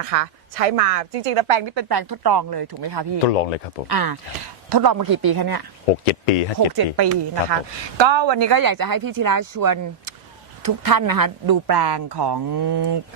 นะคะ ใช้มาจริงๆ แล้วแปลงนี้เป็นแปลงทดลองเลยถูกไหมคะพี่ทดลองเลยครับผมอ่าทดลองมากี่ปีคะเนี่ยหกเจ็ดปีฮะหกเจ็ดปีนะรัคะ บผม ก็วันนี้ก็อยากจะให้พี่ธีระชวนทุกท่านนะคะ ดูแปลงของ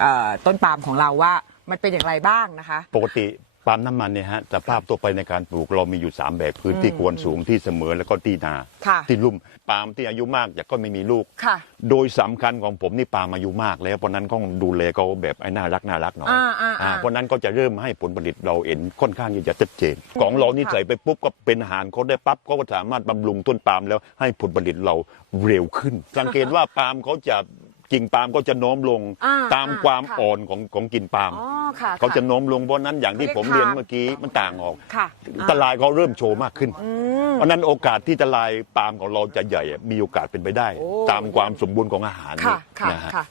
เออต้นปาล์มของเราว่ามันเป็นอย่างไรบ้างนะคะ ปกติ ปาล์มน้ำมันเนี่ยฮะสภาพตัวไปในการปลูกเรามีอยู่ 3 แบบพื้นที่ควรสูงที่เสมอแล้วก็ที่นา ค่ะที่ลุ่มปาล์มที่อายุมากแต่ก็ไม่มีลูก ค่ะ โดยสำคัญของผมนี่ปาล์มอายุมากแล้วเพราะนั้นก็ดูแลเขาแบบไอ้น่ารักน่ารักหน่อยอ่าอ่าอ่าเพราะนั้นก็จะเริ่มให้ผลผลิตเราเห็นค่อนข้างที่จะชัดเจน ของเรานี่ค่ะ ใส่ไปปุ๊บก็เป็นอาหารเขาได้ปั๊บเขาก็สามารถบำรุงต้นปาล์มแล้วให้ผลผลิตเราเร็วขึ้น สังเกตว่าปาล์มเขาจะ กิ่งปาล์มก็จะโน้มลงอ่าตามอ่าความค่ะ อ่อนของของกิ่งปาล์มอ๋อค่ะเขาจะค่ โน้มลงเพราะนั้นอย่างที่เขาผมเรียกเรียนทางเมื่อกี้มันต่างออกค่ะตลายเขาเริ่มโชว์มากขึ้นอืมเพราะนั้นโอกาสที่ตลายปาล์มของเราจะใหญ่มีโอกาสเป็นไปได้ โอ้ ตามความสมบูรณ์ของอาหารค่ะค่ะนะฮะ ค่ะ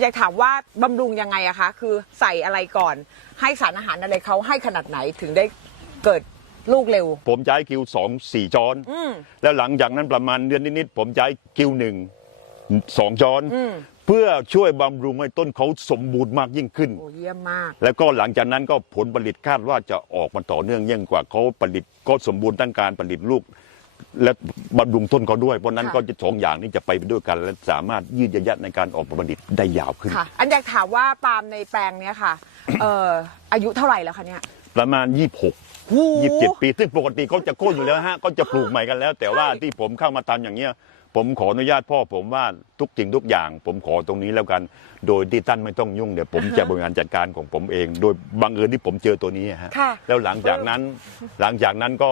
อยากถามว่าบำรุงยังไงอะคะ คือใส่อะไรก่อน ให้สารอาหารอะไรเขาให้ขนาดไหนถึงได้เกิดลูกเร็ว ผมใช้คิวสองสี่ช้อนอืมแล้วหลังจากนั้นประมาณเดือนนิดๆผมใช้คิวหนึ่งสองช้อน อืม เพื่อช่วยบำรุงให้ต้นเขาสมบูรณ์มากยิ่งขึ้น โอ้เยี่ยมมาก แล้วก็หลังจากนั้นก็ผลผลิตคาดว่าจะออกมาต่อเนื่องยิ่งกว่าเขาผลิตก็สมบูรณ์ทั้งการผลิตลูก และบำรุงต้นเขาด้วย เพราะฉะนั้นค่ะ ก็จะสองอย่างนี้จะไปด้วยกัน และสามารถยืดระยะในการออกผลผลิตได้ยาวขึ้น ค่ะ อันอยากถามว่าปาล์มในแปลงเนี้ยค่ะ เอ่ออายุเท่าไหร่แล้วคะเนี่ยประมาณ 26 หู 27 ปี ซึ่งปกติเขาจะโค่นอยู่แล้วฮะก็จะปลูกใหม่กันแล้ว แต่ว่าที่ผมเข้ามาทำอย่างเงี้ย ผมขออนุญาตพ่อผมว่าทุกสิ่งทุกอย่าง ผมขอตรงนี้แล้วกัน โดยที่ท่านไม่ต้องยุ่งเดี๋ยวผมจะบริหารจัดการของผมเอง โดยบังเอิญที่ผมเจอตัวนี้ฮะค่ะ แล้วหลังจากนั้นหลังจากนั้นก็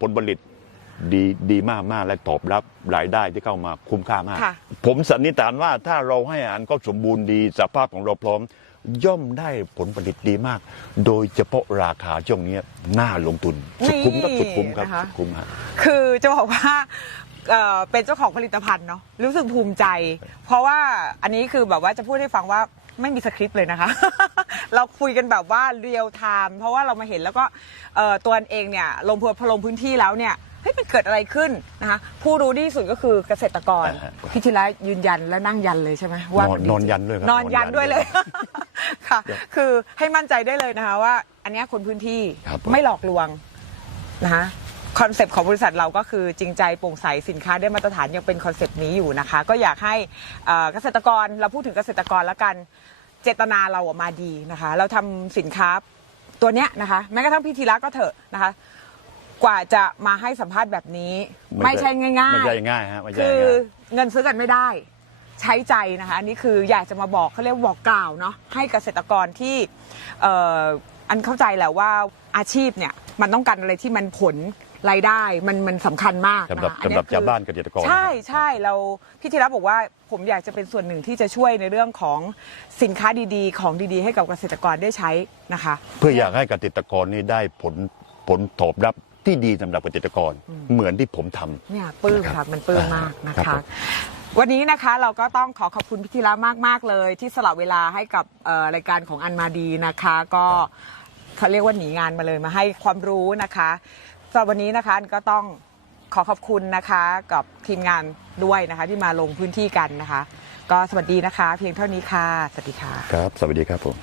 ผลผลิตดีดีมากมากและตอบรับรายได้ที่เข้ามาคุ้มค่ามาก ค่ะ ผมสันนิษฐานว่าถ้าเราให้อาหารก็สมบูรณ์ดีสภาพของเราพร้อม ย่อมได้ผลผลิตดีมาก โดยเฉพาะราคาช่วงนี้น่าลงทุนสุดคุ้มครับสุดคุ้มครับนะคะ สุดคุ้มฮะ คือจะบอกว่า เอ่อเป็นเจ้าของผลิตภัณฑ์เนาะรู้สึกภูมิใจ เพราะว่าอันนี้คือแบบว่าจะพูดให้ฟังว่าไม่มีสคริปต์เลยนะคะ เราคุยกันแบบว่าเรียลไทม์เพราะว่าเรามาเห็นแล้วก็เอ่อตัวเองเนี่ยลงพอลงพื้นที่แล้วเนี่ยเฮ้ยมันเกิดอะไรขึ้นนะคะผู้รู้ที่สุดก็คือเกษตรกรอ่าฮะพิธีระยืนยันและนั่งยันเลยใช่ไหมว่าอนมัดีนอนยันด้วยครับนอนยันนอนยันด้วยเลย ค่ะครับคือให้มั่นใจได้เลยนะคะว่า อันเนี้ยคนพื้นที่ครับผมไม่หลอกลวงนะคะ คอนเซปต์ของบริษัทเราก็คือจริงใจโปร่งใสสินค้าได้มาตรฐานยังเป็นคอนเซปต์นี้อยู่นะคะ ก็อยากให้เอ่อเกษตรกรเราพูดถึงเกษตรกรแล้วกันเจตนาเราออกมาดีนะคะ เราทำสินค้าตัวเนี้ยนะคะแม้กระทั่งพี่ธีระก็เถอะนะคะ กว่าจะมาให้สัมภาษณ์แบบนี้ ไม่ใช่ง่ายไม่ๆใช่ง่ายฮะไม่ใช่คือง่ายเงินซื้อกันไม่ได้ ใช้ใจนะคะอันนี้คืออยากจะมาบอกเขาเรียกว่าบอกกล่าวเนาะให้เกษตรกรที่เอ่ออันเข้าใจแหละว่าอาชีพเนี่ยมันต้องการอะไรที่มันผล รายได้มันมันสำคัญมากสำหรับนะคะอันสำหเนี้รับยคือชาวบ้านเกษตรกร ใช่ใช่เราพี่ธีระบอกว่าผมอยากจะเป็นส่วนหนึ่งที่จะช่วยในเรื่องของสินค้าดีๆ ของดีๆ ให้กับเกษตรกรได้ใช้นะคะ เพื่ออยากให้เกษตรกรนี่ได้ผลผลตอบรับที่ดีสำหรับเกษตรกรเหมือนที่ผมทำ เนี่ยปลื้มครัค่ะบมันปลื้มมากนะครัคะ บผมวันนี้นะคะเราก็ต้องขอขอบคุณพิธีระมากมาก ๆ เลย ที่สละเวลาให้กับเอ่อรายการของอันมาดีนะคะ ก็เขาเรียกว่าหนีงานมาเลยมาให้ความรู้นะคะ สำหรับวันนี้นะคะก็ต้องขอขอบคุณนะคะกับทีมงานด้วยนะคะที่มาลงพื้นที่กันนะคะ ก็สวัสดีนะคะ เพียงเท่านี้ค่ะ สวัสดีค่ะ ครับ สวัสดีครับผม